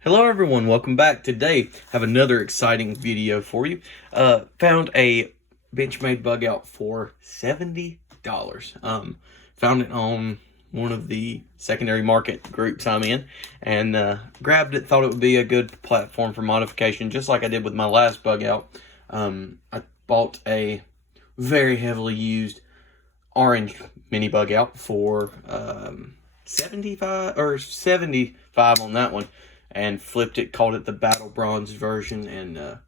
Hello everyone, welcome back. Today I have another exciting video for you. Found a Benchmade bug out for $70. Found it on one of the secondary market groups I'm in and grabbed it. Thought it would be a good platform for modification, just like I did with my last bug out. I bought a very heavily used orange mini bug out for 75 on that one, and flipped it, called it the battle bronze version, and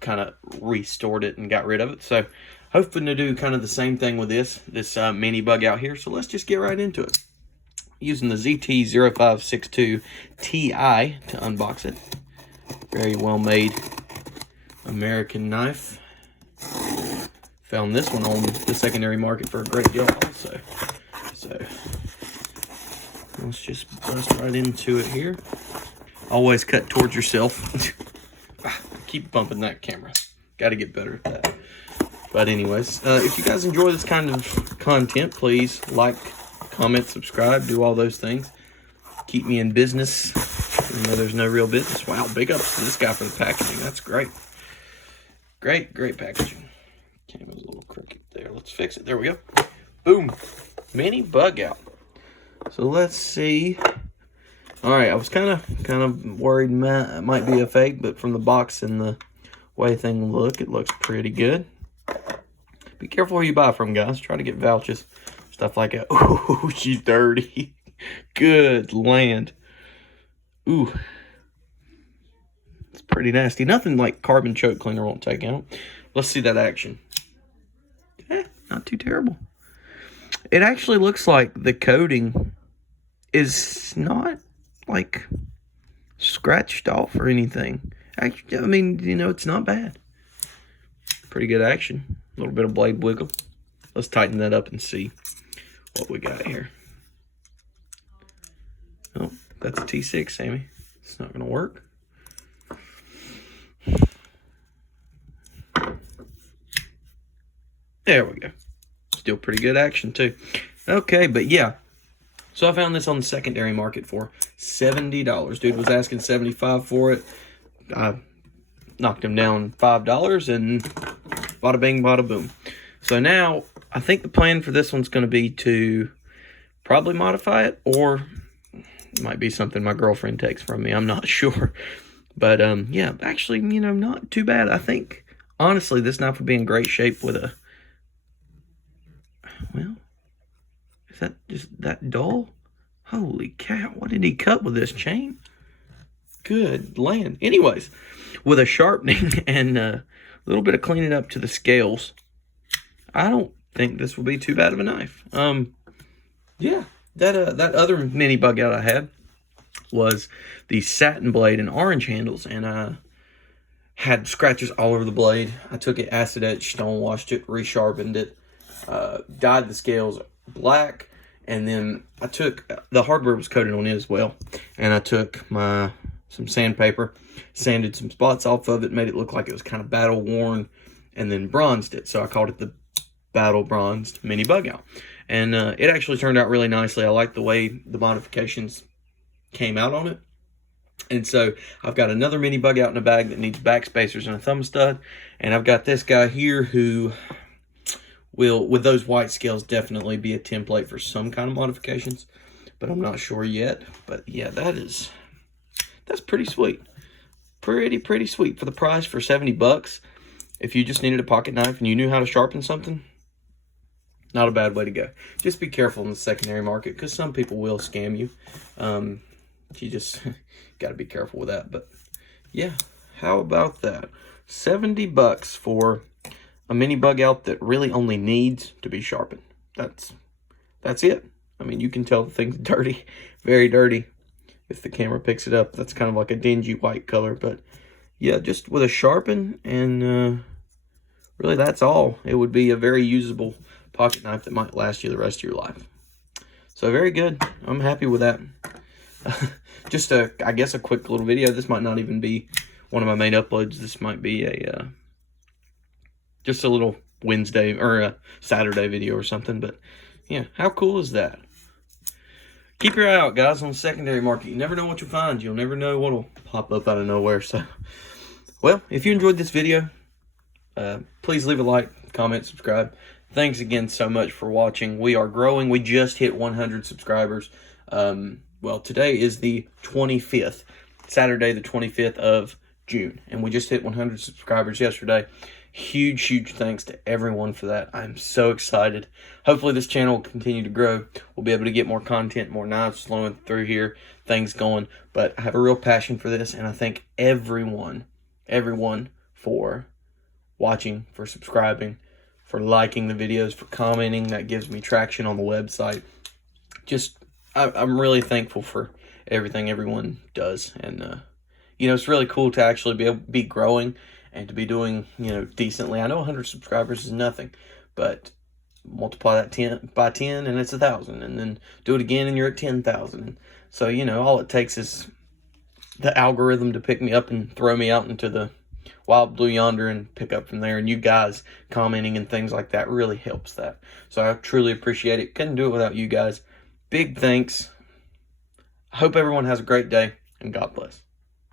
kind of restored it and got rid of it. So hoping to do kind of the same thing with this mini bug out here. So let's just get right into it. Using the ZT0562 Ti to unbox it. Very well made American knife. Found this one on the secondary market for a great deal also. So let's just bust right into it here. Always cut towards yourself. Keep bumping that camera. Got to get better at that. But anyways, if you guys enjoy this kind of content, please like, comment, subscribe, do all those things. Keep me in business, even though there's no real business. Wow, big ups to this guy for the packaging. That's great. Great packaging. Came a little crooked there. Let's fix it. There we go. Boom. Mini bug out. So let's see. All right, I was kind of worried it might be a fake, but from the box and the way things look, it looks pretty good. Be careful who you buy from, guys. Try to get vouchers, stuff like that. Ooh, she's dirty. Good land. Ooh, it's pretty nasty. Nothing like carbon choke cleaner won't take out. Let's see that action. Not too terrible. It actually looks like the coating is not like scratched off or anything. Actually, I mean, it's not bad. Pretty good action. A little bit of blade wiggle. Let's tighten that up and see what we got here. Oh, that's a T6, Sammy. It's not going to work. There we go. Still pretty good action too. Okay, but yeah. So I found this on the secondary market for $70. Dude was asking $75 for it. I knocked him down $5 and bada bing, bada boom. So now I think the plan for this one's going to be to probably modify it, or it might be something my girlfriend takes from me. I'm not sure. But yeah, actually, not too bad. I think, honestly, this knife would be in great shape with a... Well, is that just that dull? Holy cow, what did he cut with this chain? Good land. Anyways, with a sharpening and a little bit of cleaning up to the scales, I don't think this will be too bad of a knife. Yeah, that other mini bug out I had was the satin blade and orange handles, and I had scratches all over the blade. I took it, acid etched, stone washed it, resharpened it, dyed the scales black, and then I took, the hardware was coated on it as well, and I took some sandpaper, sanded some spots off of it, made it look like it was kind of battle worn, and then bronzed it. So I called it the battle bronzed mini bug out, and it actually turned out really nicely. I like the way the modifications came out on it. And so I've got another mini bug out in a bag that needs back spacers and a thumb stud, and I've got this guy here who will, with those white scales, definitely be a template for some kind of modifications, but I'm not sure yet. But yeah, that's pretty sweet. Pretty sweet for the price, for $70. If you just needed a pocket knife and you knew how to sharpen something, not a bad way to go. Just be careful in the secondary market, because some people will scam you. You just got to be careful with that. But yeah, how about that? $70 for a mini bug out that really only needs to be sharpened. That's it. I mean, you can tell the thing's dirty, very dirty, if the camera picks it up. That's kind of like a dingy white color, but yeah, just with a sharpen, and really that's all. It would be a very usable pocket knife that might last you the rest of your life. So very good. I'm happy with that. Just I guess a quick little video. This might not even be one of my main uploads. This might be just a little Wednesday or a Saturday video or something. But yeah, how cool is that? keep your eye out, guys, on the secondary market. You never know what you'll find. You'll never know what'll pop up out of nowhere. So, well, if you enjoyed this video, please leave a like, comment, subscribe. Thanks again so much for watching. We are growing. We just hit 100 subscribers. Well, today is the 25th, Saturday the 25th of June, and we just hit 100 subscribers yesterday. Huge thanks to everyone for that. I'm so excited. Hopefully this channel will continue to grow. We'll be able to get more content, more knives flowing through here, things going. But I have a real passion for this, and I thank everyone for watching, for subscribing, for liking the videos, for commenting. That gives me traction on the website. I'm really thankful for everything everyone does. And, you know, it's really cool to actually be growing and to be doing, you know, decently. I know 100 subscribers is nothing, but multiply that by 10 and it's 1,000, and then do it again and you're at 10,000. So, you know, all it takes is the algorithm to pick me up and throw me out into the wild blue yonder and pick up from there. And you guys commenting and things like that really helps that. So I truly appreciate it. Couldn't do it without you guys. Big thanks. I hope everyone has a great day, and God bless.